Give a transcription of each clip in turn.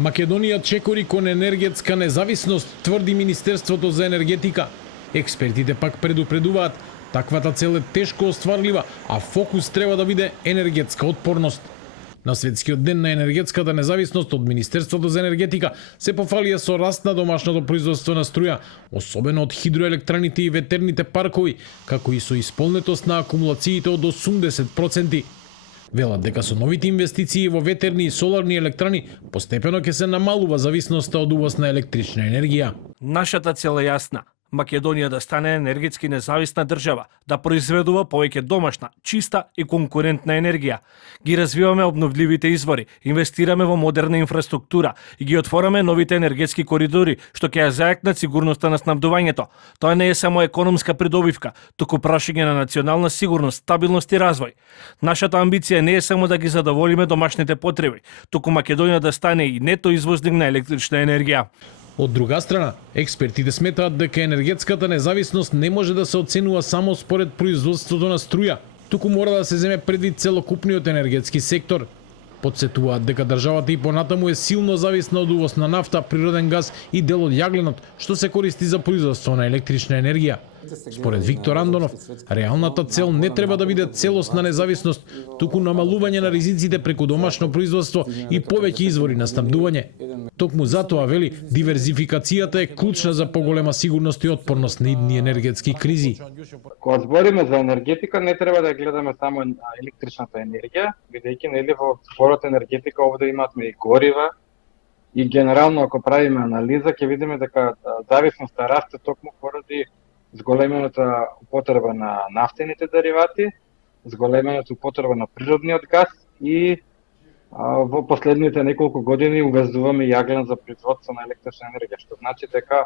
Македонија чекори кон енергетска независност, тврди Министерството за енергетика. Експертите пак предупредуваат, таквата цел е тешко остварлива, а фокус треба да биде енергетска отпорност. На Светскиот ден на енергетската независност од Министерството за енергетика се пофалија со раст на домашното производство на струја, особено од хидроелектраните и ветерните паркови, како и со исполнетост на акумулациите од 80%. Велат дека со новите инвестиции во ветерни и соларни електрани постепено ќе се намалува зависноста од увоз на електрична енергија. Нашата цел е јасна. Македонија да стане енергетски независна држава, да произведува повеќе домашна, чиста и конкурентна енергија. Ги развиваме обновливите извори, инвестираме во модерна инфраструктура и ги отвораме новите енергетски коридори, што ќе ја зајакнат сигурноста на снабдувањето. Тоа не е само економска придобивка, туку прашање на национална сигурност, стабилност и развој. Нашата амбиција не е само да ги задоволиме домашните потреби, туку Македонија да стане и нето извозник на електрична енергија. Од друга страна, експертите сметаат дека енергетската независност не може да се оценува само според производството на струја, туку мора да се земе предвид целокупниот енергетски сектор. Подсетуваат дека државата и понатаму е силно зависна од увоз на нафта, природен газ и дел од јагленот, што се користи за производство на електрична енергија. Според Виктор Андонов, реалната цел не треба да биде целосна независност, туку намалување на ризиците преку домашно производство и повеќе извори на снабдување. Токму затоа, вели, диверзификацијата е клучна за поголема сигурност и отпорност на идни енергетски кризи. Кога збориме за енергетика, не треба да гледаме само електричната енергија, бидејќи нели во зборот енергетика овде имаме и горива, и генерално ако правиме анализа ќе видиме дека зависноста расте токму поради зголемената употреба на нафтените деривати, зголемената употреба на природниот газ и во последните неколку години угаздуваме јаглен за производство на електрична енергија, што значи дека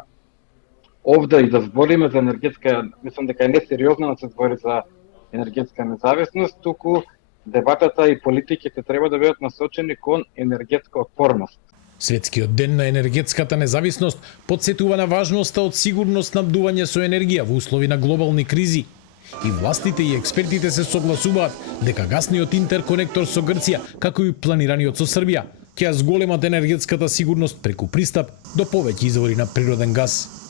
овде и да збориме за енергетска, мислам дека е несериозно да се збори за енергетска независност, туку дебатата и политиките треба да бидат насочени кон енергетска отпорност. Светскиот ден на енергетската независност подсетува на важноста од сигурно снабдување со енергија во услови на глобални кризи. И властите и експертите се согласуваат дека гасниот интерконектор со Грција, како и планираниот со Србија, ќе ја зголемат енергетската сигурност преку пристап до повеќе извори на природен газ.